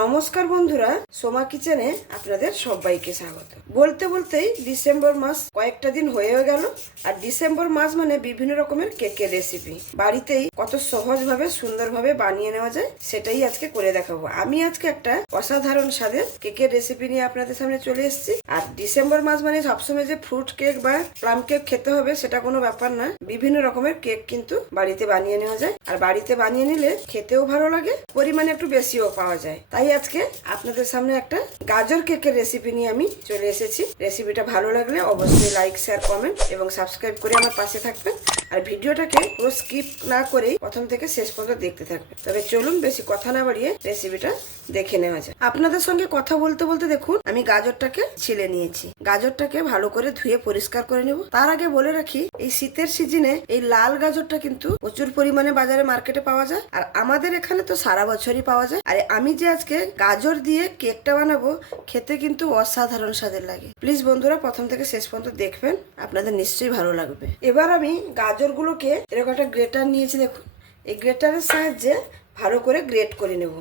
নমস্কার বন্ধুরা, সোমা কিচেনে আপনাদের সবাইকে স্বাগত। বলতে বলতেই ডিসেম্বর মাস কয়েকটা দিন হয়েও গেল। আর ডিসেম্বর মাস মানে বিভিন্ন রকমের কেকের রেসিপি বাড়িতেই কত সহজভাবে সুন্দরভাবে বানিয়ে নেওয়া যায় সেটাই আজকে করে দেখাবো। আমি আজকে একটা অসাধারণ স্বাদের কেকের রেসিপি নিয়ে আপনাদের সামনে চলে এসেছি। আর ডিসেম্বর মাস মানে সবসময় যে ফ্রুট কেক বা প্লাম কেক খেতে হবে সেটা কোনো ব্যাপার না। বিভিন্ন রকমের কেক কিন্তু বাড়িতে বানিয়ে নেওয়া যায়, আর বাড়িতে বানিয়ে নিলে খেতেও ভালো লাগে, পরিমাণে একটু বেশিও পাওয়া যায়। তাই আজকে আপনাদের সামনে একটা গাজর কেকের রেসিপি নিয়ে আমি চলে এসেছি। রেসিপিটা ভালো লাগলে অবশ্যই লাইক, শেয়ার, কমেন্ট এবং সাবস্ক্রাইব করে আমার পাশে থাকবেন। আর ভিডিওটাকে পুরো স্কিপ না করেই প্রথম থেকে শেষ পর্যন্ত দেখতে থাকবেন। তবে চলুন বেশি কথা না বাড়িয়ে রেসিপিটা দেখে নেওয়া যায়। আপনাদের সঙ্গে কথা বলতে বলতে দেখুন আমি গাজরটাকে ছিলে নিয়েছি। গাজরটাকে ভালো করে ধুয়ে পরিষ্কার করে নেব। তার আগে বলে রাখি, এই শীতের সিজনে এই লাল গাজরটা কিন্তু প্রচুর পরিমাণে বাজারে মার্কেটে পাওয়া যায়, আর আমাদের এখানে তো সারা বছরই পাওয়া যায়। আর আমি যে আজকে গাজর দিয়ে কেকটা বানাবো, খেতে কিন্তু অসাধারণ স্বাদের লাগে। প্লিজ বন্ধুরা প্রথম থেকে শেষ পর্যন্ত দেখবেন, আপনাদের নিশ্চয়ই ভালো লাগবে। এবার আমি গাজরগুলোকে এরকম একটা গ্রেটার নিয়েছি। দেখুন, এই গ্রেটারের সাহায্যে ভালো করে গ্রেট করে নেব।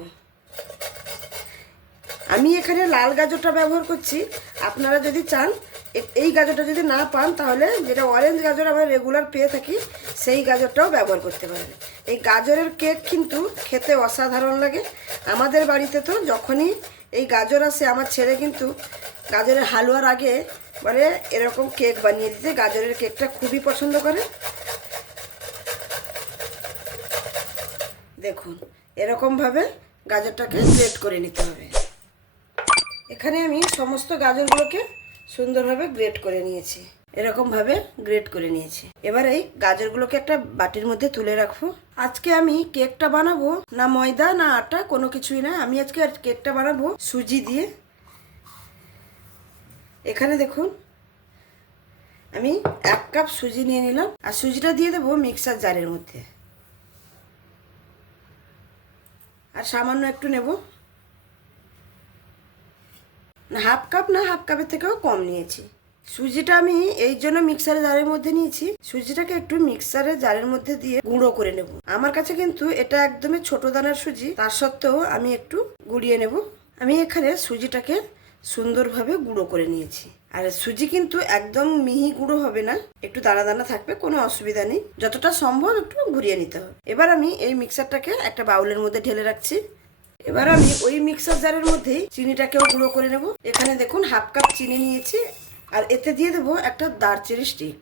আমি এখানে লাল গাজরটা ব্যবহার করছি। আপনারা যদি চান এই গাজরটা যদি না পান, তাহলে যেটা অরেঞ্জ গাজর আমরা রেগুলার পেয়ে থাকি সেই গাজরটাও ব্যবহার করতে পারেন। এই গাজরের কেক কিন্তু খেতে অসাধারণ লাগে। আমাদের বাড়িতে তো যখনই এই গাজর আসে, আমার ছেলে কিন্তু গাজরের হালুয়ার আগে বলে এরকম কেক বানিয়ে দিতে। গাজরের কেকটা খুবই পছন্দ করে। দেখুন, এরকমভাবে গাজরটাকে গ্রেট করে নিতে হবে। এখানে আমি সমস্ত গাজরগুলোকে সুন্দরভাবে গ্রেট করে নিয়েছি। এরকমভাবে গ্রেট করে নিয়েছি। এবার এই গাজরগুলোকে একটা বাটির মধ্যে তুলে রাখবো। আজকে আমি কেকটা বানাবো না ময়দা না আটা, কোনো কিছুই না। আমি আজকে কেকটা বানাবো সুজি দিয়ে। এখানে দেখুন আমি 1 কাপ সুজি নিয়ে নিলাম, আর সুজিটা দিয়ে দেবো মিক্সার জারের মধ্যে। আর সামান্য একটু নেব, হাফ কাপ না, হাফ কাপের থেকেও কম নিয়েছি। সুজিটা আমি এই জন্য মিক্সারের জারের মধ্যে নিয়েছি, সুজিটাকে একটু মিক্সারের জারের মধ্যে দিয়ে গুঁড়ো করে নেব। আমার কাছে কিন্তু এটা একদমই ছোট দানার সুজি, তার সত্ত্বেও আমি একটু গুঁড়িয়ে নেব। আমি এখানে সুজিটাকে সুন্দরভাবে গুঁড়ো করে নিয়েছি। আর সুজি কিন্তু একদম মিহি গুঁড়ো হবে না, একটু দানা দানা থাকবে, কোনো অসুবিধা নেই। যতটা সম্ভব একটু ঘুরিয়ে নিতে হবে। এবার আমি এই মিক্সারটাকে একটা বাউলের মধ্যে ঢেলে রাখছি। এবার আমি ওই মিক্সার জারের মধ্যেই চিনিটাকেও গুঁড়ো করে নেব। এখানে দেখুন হাফ কাপ চিনি নিয়েছি, আর এতে দিয়ে দেবো একটা দারচিনি স্টিক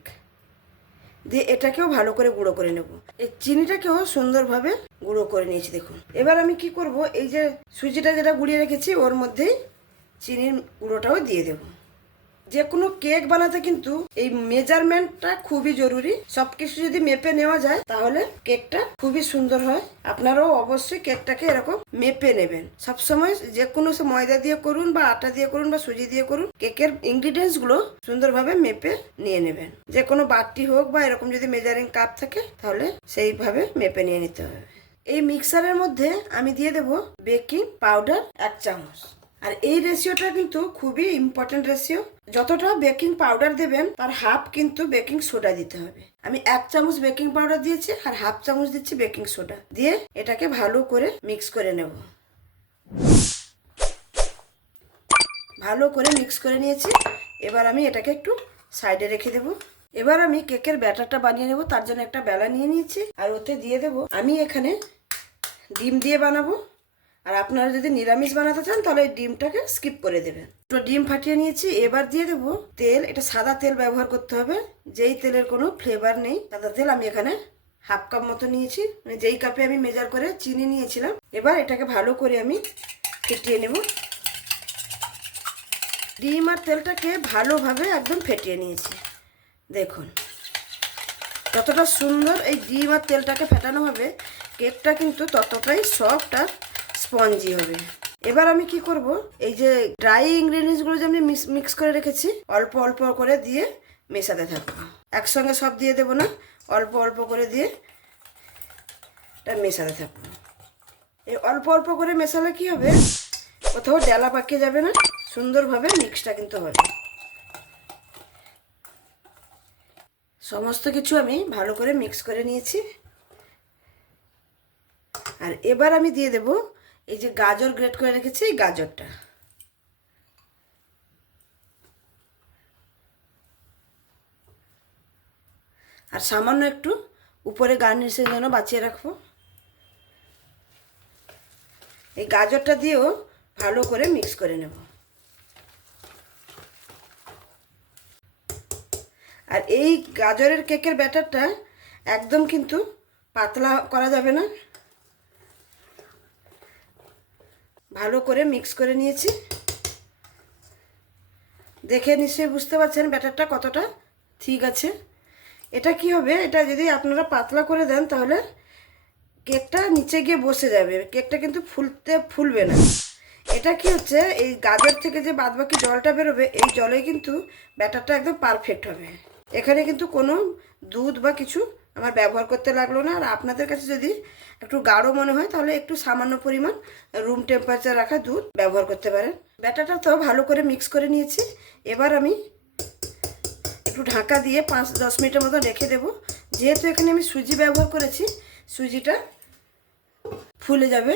দিয়ে এটাকেও ভালো করে গুঁড়ো করে নেব। এই চিনিটাকেও সুন্দরভাবে গুঁড়ো করে নিয়েছি। দেখুন, এবার আমি কি করব, এই যে সুজিটা যেটা গুঁড়িয়ে রেখেছি ওর মধ্যেই চিনির গুঁড়োটাও দিয়ে দেবো। যে কোনো কেক বানাতে কিন্তু এই মেজারমেন্টটা খুবই জরুরি। সবকিছু যদি মেপে নেওয়া যায় তাহলে কেকটা খুবই সুন্দর হয়। আপনারাও অবশ্যই কেকটাকে এরকম মেপে নেবেন সবসময়। যে কোনো ময়দা দিয়ে করুন বা আটা দিয়ে করুন বা সুজি দিয়ে করুন, কেকের ইনগ্রিডিয়েন্টস গুলো সুন্দরভাবে মেপে নিয়ে নেবেন। যে কোনো বাটি হোক বা এরকম যদি মেজারিং কাপ থাকে তাহলে সেইভাবে মেপে নিয়ে নিতে হবে। এই মিক্সারের মধ্যে আমি দিয়ে দেব বেকিং পাউডার 1 চামচ। আর এই রেশিওটা কিন্তু খুবই ইম্পর্টেন্ট রেশিও। যতটা বেকিং পাউডার দেবেন তার হাফ কিন্তু বেকিং সোডা দিতে হবে। আমি 1 চামচ বেকিং পাউডার দিয়েছি, আর হাফ চামচ দিচ্ছি বেকিং সোডা দিয়ে এটাকে ভালো করে মিক্স করে নেব। ভালো করে মিক্স করে নিয়েছি। এবার আমি এটাকে একটু সাইডে রেখে দেব। এবার আমি কেকের ব্যাটারটা বানিয়ে নেব। তার জন্য একটা বেলা নিয়ে নিয়েছি, আর ওতে দিয়ে দেব আমি এখানে ডিম দিয়ে বানাবো। আর আপনারা যদি নিরামিষ বানাতে চান তাহলে এই ডিমটাকে স্কিপ করে দেবেন। তো ডিম ফাটিয়ে নিয়েছি। এবার দিয়ে দেবো তেল। এটা সাদা তেল ব্যবহার করতে হবে, যেই তেলের কোনো ফ্লেভার নেই। সাদা তেল আমি এখানে হাফ কাপ মতো নিয়েছি, মানে যেই কাপে আমি মেজার করে চিনি নিয়েছিলাম। এবার এটাকে ভালো করে আমি ফেটিয়ে নেব। ডিম আর তেলটাকে ভালোভাবে একদম ফেটিয়ে নিয়েছি। দেখুন যতটা সুন্দর এই ডিম আর তেলটাকে ফেটানো হবে, কেকটা কিন্তু ততটাই সফট আর স্পঞ্জি হবে। এবার আমি কি করব, এই যে ড্রাই ইনগ্রেডিয়েন্টসগুলো যে আমি মিক্স করে রেখেছি অল্প অল্প করে দিয়ে মেশাতে থাকবো। একসঙ্গে সব দিয়ে দেবো না, অল্প অল্প করে দিয়ে এটা মেশাতে থাকবো। এই অল্প অল্প করে মেশালে কি হবে, কোথাও ডেলা পাকিয়ে যাবে না, সুন্দরভাবে মিক্সটা কিন্তু হবে। সমস্ত কিছু আমি ভালো করে মিক্স করে নিয়েছি। আর এবার আমি দিয়ে দেব এই যে গাজর গ্রেট করে রেখেছি, এই গাজরটা আর সামান্য একটু উপরে গার্নিশের জন্য বাঁচিয়ে রাখবো। এই গাজরটা দিয়েও ভালো করে মিক্স করে নেব। আর এই গাজরের কেকের ব্যাটারটা একদম কিন্তু পাতলা করা যাবে না, ভালো করে মিক্স করে নিয়েছি। দেখে নিশ্চয়ই বুঝতে পারছেন ব্যাটারটা কতটা ঠিক আছে। এটা কি হবে, এটা যদি আপনারা পাতলা করে দেন তাহলে কেকটা নিচে গিয়ে বসে যাবে, কেকটা কিন্তু ফুলবে না। এটা কি হচ্ছে, এই গাজর থেকে যে বাদবাকি জলটা বেরোবে, এই জলে কিন্তু ব্যাটারটা একদম পারফেক্ট হবে। এখানে কিন্তু কোনো দুধ বা কিছু আমার ব্যবহার করতে লাগলো না। আর আপনাদের কাছে যদি একটু গাঢ় মনে হয় তাহলে একটু সামান্য পরিমাণ রুম টেম্পারেচার রাখা দুধ ব্যবহার করতে পারেন। ব্যাটারটা তো ভালো করে মিক্স করে নিয়েছি। এবার আমি একটু ঢাকা দিয়ে 5-10 মিনিটের মতো রেখে দেবো। যেহেতু এখানে আমি সুজি ব্যবহার করেছি, সুজিটা ফুলে যাবে।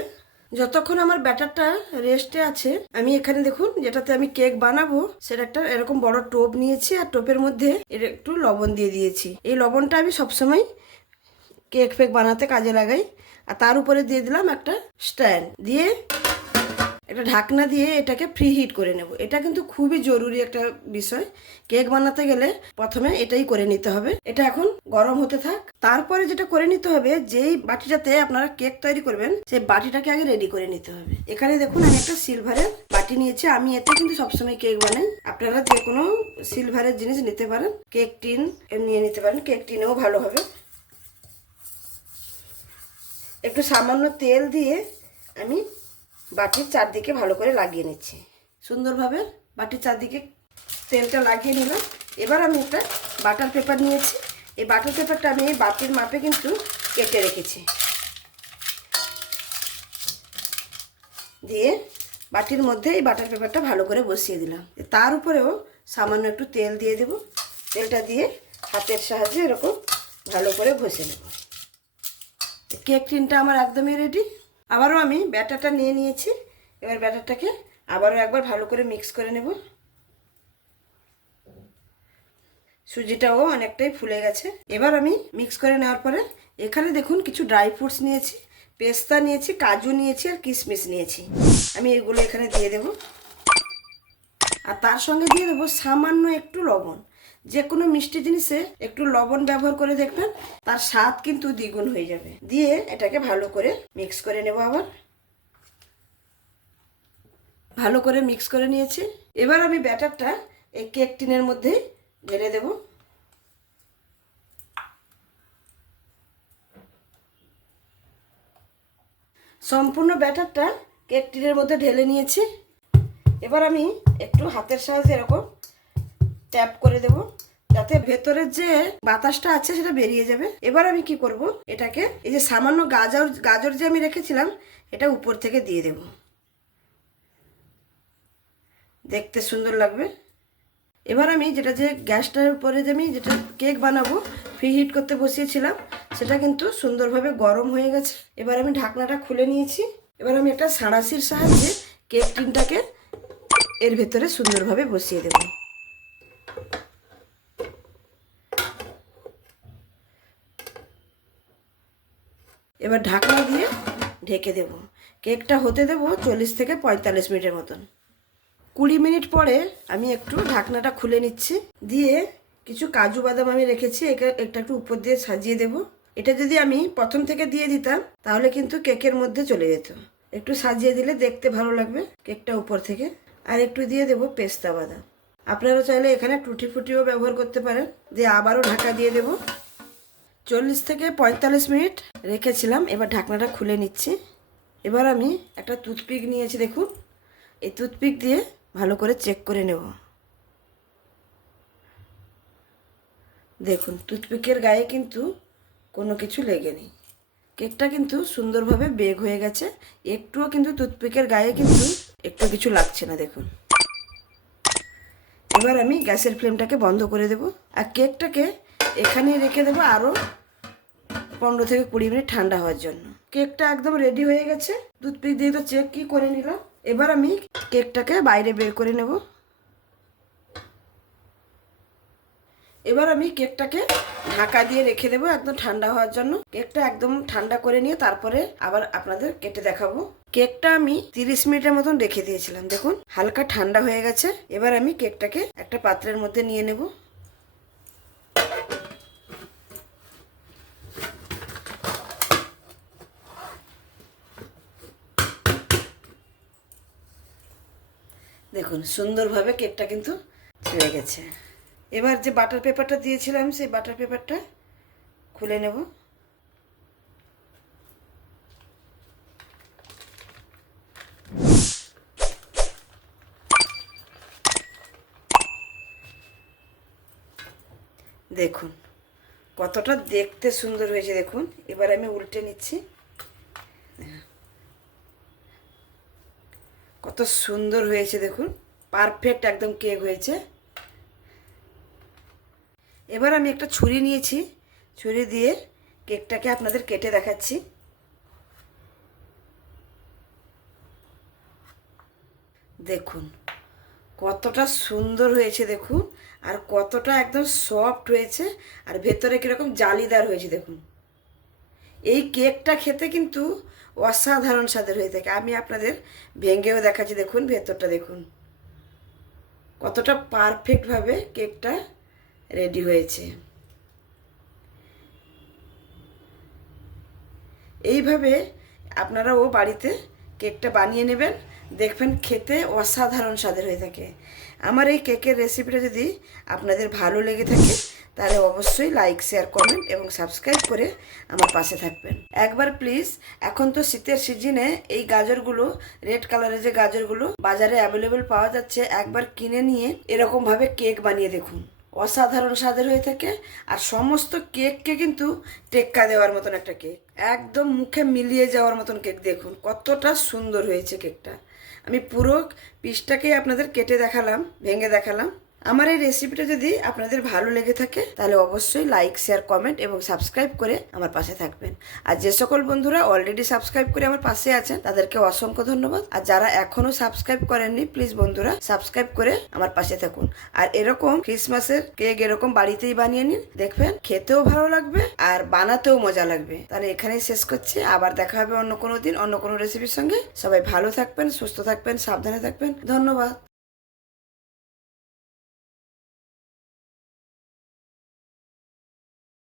যতক্ষণ আমার ব্যাটারটা রেস্টে আছে, আমি এখানে দেখুন যেটাতে আমি কেক বানাবো সেটা একটা এরকম বড় টোপ নিয়েছি, আর টোপের মধ্যে এর একটু লবণ দিয়ে দিয়েছি। এই লবণটা আমি সবসময় কেক ফেক বানাতে কাজে লাগাই। আর তার উপরে দিয়ে দিলাম একটা স্ট্যান্ড, দিয়ে একটা ঢাকনা দিয়ে এটাকে ফ্রি হিট করে নেব। এটা কিন্তু খুবই জরুরি একটা বিষয়, কেক বানাতে গেলে প্রথমে এটাই করে নিতে হবে। এটা এখন গরম হতে থাক। তারপরে যেটা করে নিতে হবে, যেই বাটিটাতে আপনারা কেক তৈরি করবেন সেই বাটিটাকে আগে রেডি করে নিতে হবে। এখানে দেখুন আমি একটা সিলভারের বাটি নিয়েছি, আমি এতে কিন্তু সবসময় কেক বানাই। আপনারা যে কোনো সিলভারের জিনিস নিতে পারেন, কেক টিন নিয়ে নিতে পারেন, কেক টিনেও ভালো হবে। একটু সামান্য তেল দিয়ে আমি বাটির চারদিকে ভালো করে লাগিয়ে নিচ্ছি। সুন্দরভাবে বাটির চারদিকে তেলটা লাগিয়ে নিলাম। এবার আমি একটা বাটার পেপার নিয়েছি। এই বাটার পেপারটা আমি এই বাটির মাপে কিন্তু কেটে রেখেছি। দিয়ে বাটির মধ্যে এই বাটার পেপারটা ভালো করে বসিয়ে দিলাম। তার উপরেও সামান্য একটু তেল দিয়ে দেব। তেলটা দিয়ে হাতের সাহায্যে এরকম ভালো করে ঘষে নেব। কেক টিনটা আমার একদমই রেডি। আবারও আমি ব্যাটারটা নিয়ে নিয়েছি। এবার ব্যাটারটাকে আবারও একবার ভালো করে মিক্স করে নেব। সুজিটাও অনেকটাই ফুলে গেছে। এবার আমি মিক্স করে নেওয়ার পরে এখানে দেখুন কিছু ড্রাই ফ্রুটস নিয়েছি, পেস্তা নিয়েছি, কাজু নিয়েছি আর কিশমিশ নিয়েছি। আমি এগুলো এখানে দিয়ে দেব। আর তার সঙ্গে দিয়ে দেবো সামান্য একটু লবণ। যে কোনো মিষ্টি জিনিসে একটু লবণ ব্যবহার করে দেখবেন, তার স্বাদ কিন্তু দ্বিগুণ হয়ে যাবে। দিয়ে এটাকে ভালো করে মিক্স করে নেব। আবার ভালো করে মিক্স করে নিয়েছি। এবার আমি ব্যাটারটা এই কেক টিনের মধ্যে ঢেলে দেব। সম্পূর্ণ ব্যাটারটা কেক টিনের মধ্যে ঢেলে নিয়েছি। এবার আমি একটু হাতের সাহায্যে এরকম ট্যাপ করে দেব, যাতে ভেতরের যে বাতাসটা আছে সেটা বেরিয়ে যাবে। এবার আমি কি করব, এটাকে এই যে সামান্য গাজর যে আমি রেখেছিলাম এটা উপর থেকে দিয়ে দেব। দেখতে সুন্দর লাগবে। এবার আমি যে গ্যাসটার উপরে যে আমি যেটা কেক বানাবো প্রি হিট করতে বসিয়েছিলাম সেটা কিন্তু সুন্দরভাবে গরম হয়ে গেছে। এবার আমি ঢাকনাটা খুলে নিয়েছি। এবার আমি একটা সাঁড়াশির সাহায্যে কেক টিনটাকে এর ভেতরে সুন্দরভাবে বসিয়ে দেব। এবার ঢাকনা দিয়ে ঢেকে দেব। কেকটা হতে দেব 40 থেকে 45 মিনিটের মতন। 20 মিনিট পরে আমি একটু ঢাকনাটা খুলে নিচ্ছি। দিয়ে কিছু কাজু বাদাম আমি রেখেছি, এটা একটু উপর দিয়ে সাজিয়ে দেব। এটা যদি আমি প্রথম থেকে দিয়ে দিতাম তাহলে কিন্তু কেকের মধ্যে চলে যেত। একটু সাজিয়ে দিলে দেখতে ভালো লাগবে কেকটা উপর থেকে। আর একটু দিয়ে দেব পেস্তা বাদাম। আপনারা চাইলে এখানে টুটি ফুটিও ব্যবহার করতে পারেন। দিয়ে আবারও ঢাকা দিয়ে দেব। 40 থেকে 45 মিনিট রেখেছিলাম। এবার ঢাকনাটা খুলে নিচ্ছি। এবার আমি একটা টুথপিক নিয়েছি, দেখুন এই টুথপিক দিয়ে ভালো করে চেক করে নেব। দেখুন টুথপিকের গায়ে কিন্তু কোনো কিছু লেগে নেই। কেকটা কিন্তু সুন্দরভাবে বেক হয়ে গেছে। একটুও কিন্তু টুথপিকের গায়ে কিন্তু একটু কিছু লাগছে না, দেখুন। এবার আমি গ্যাসের ফ্লেমটাকে বন্ধ করে দেব। আর কেকটাকে এখানে রেখে দেবো আরও 15 থেকে 20 মিনিট ঠান্ডা হওয়ার জন্য। কেকটা একদম রেডি হয়ে গেছে। টুথপিক দিয়ে তো চেক কি করে নিলাম। এবার আমি কেকটাকে বাইরে বের করে নেব। এবার আমি কেকটাকে ঢাকা দিয়ে রেখে দেবো একদম ঠান্ডা হওয়ার জন্য। কেকটা একদম ঠান্ডা করে নিয়ে তারপরে আবার আপনাদের কেটে দেখাবো। কেকটা আমি 30 মিনিটের মতন রেখে দিয়েছিলাম, দেখুন হালকা ঠান্ডা হয়ে গেছে। এবার আমি কেকটাকে একটা পাত্রের মধ্যে নিয়ে নেব। দেখুন সুন্দরভাবে কেকটা কিন্তু হয়ে গেছে। এবার যে বাটার পেপারটা দিয়েছিলাম সেই বাটার পেপারটা খুলে নেব। দেখুন কতটা দেখতে সুন্দর হয়েছে দেখুন। এবার আমি উল্টে নিচ্ছি। কত সুন্দর হয়েছে দেখুন, পারফেক্ট একদম কেক হয়েছে। এবার আমি একটা ছুরি নিয়েছি, ছুরি দিয়ে কেকটাকে আপনাদের কেটে দেখাচ্ছি। দেখুন কতটা সুন্দর হয়েছে দেখুন, আর কতটা একদম সফট হয়েছে, আর ভেতরে কীরকম জালিদার হয়েছে দেখুন। এই কেকটা খেতে কিন্তু অসাধারণ স্বাদের হয়ে থাকে। আমি আপনাদের ভেঙেও দেখাচ্ছি, দেখুন ভেতরটা দেখুন কতটা পারফেক্টভাবে কেকটা রেডি হয়েছে। এইভাবে আপনারাও বাড়িতে কেকটা বানিয়ে নেবেন, দেখবেন খেতে অসাধারণ স্বাদের হয়ে থাকে। আমার এই কেকের রেসিপিটা যদি আপনাদের ভালো লেগে থাকে তাহলে অবশ্যই লাইক, শেয়ার, কমেন্ট এবং সাবস্ক্রাইব করে আমার পাশে থাকবেন। একবার প্লিজ, এখন তো শীতের সিজনে এই গাজরগুলো, রেড কালারের যে গাজরগুলো বাজারে অ্যাভেলেবেল পাওয়া যাচ্ছে, একবার কিনে নিয়ে এরকমভাবে কেক বানিয়ে দেখুন, অসাধারণ স্বাদের হয়ে থাকে। আর সমস্ত কেককে কিন্তু টেক্কা দেওয়ার মতন একটা কেক, একদম মুখে মিলিয়ে যাওয়ার মতন কেক। দেখুন কতটা সুন্দর হয়েছে কেকটা। আমি পুরো পিসটাকেই আপনাদের কেটে দেখালাম, ভেঙে দেখালাম। আমার এই রেসিপিটা যদি আপনাদের ভালো লেগে থাকে তাহলে অবশ্যই লাইক, শেয়ার, কমেন্ট এবং সাবস্ক্রাইব করে আমার পাশে থাকবেন। আর যে সকল বন্ধুরা অলরেডি সাবস্ক্রাইব করে আমার পাশে আছেন তাদেরকে অসংখ্য ধন্যবাদ। আর যারা এখনো সাবস্ক্রাইব করেননি প্লিজ বন্ধুরা সাবস্ক্রাইব করে আমার পাশে থাকুন। আর এরকম ক্রিসমাসের কেক এরকম বাড়িতেই বানিয়ে নিন, দেখবেন খেতেও ভালো লাগবে আর বানাতেও মজা লাগবে। তাহলে এখানেই শেষ করছি, আবার দেখা হবে অন্য কোনো দিন অন্য কোনো রেসিপির সঙ্গে। সবাই ভালো থাকবেন, সুস্থ থাকবেন, সাবধানে থাকবেন। ধন্যবাদ।